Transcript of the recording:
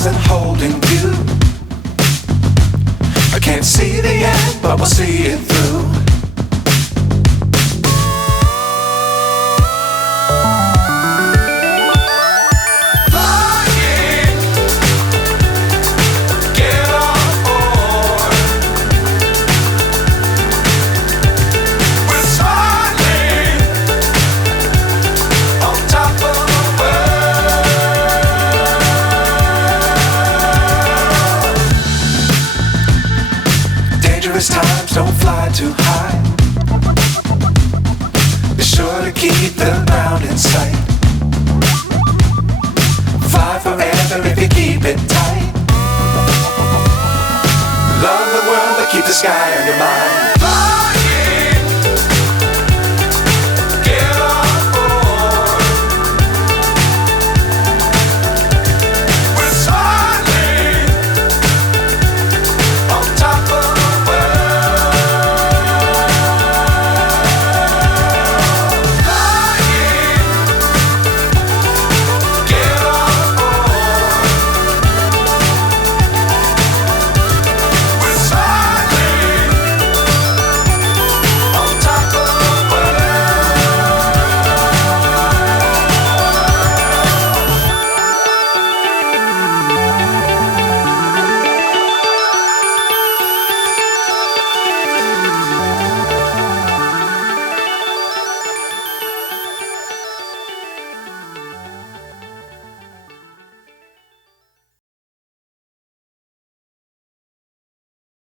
stars and holding you. I can't see the end, but we'll see it through. Times don't fly too high. Be sure to keep the ground in sight. Fly forever if you keep it tight. Love the world but keep the sky on your mind.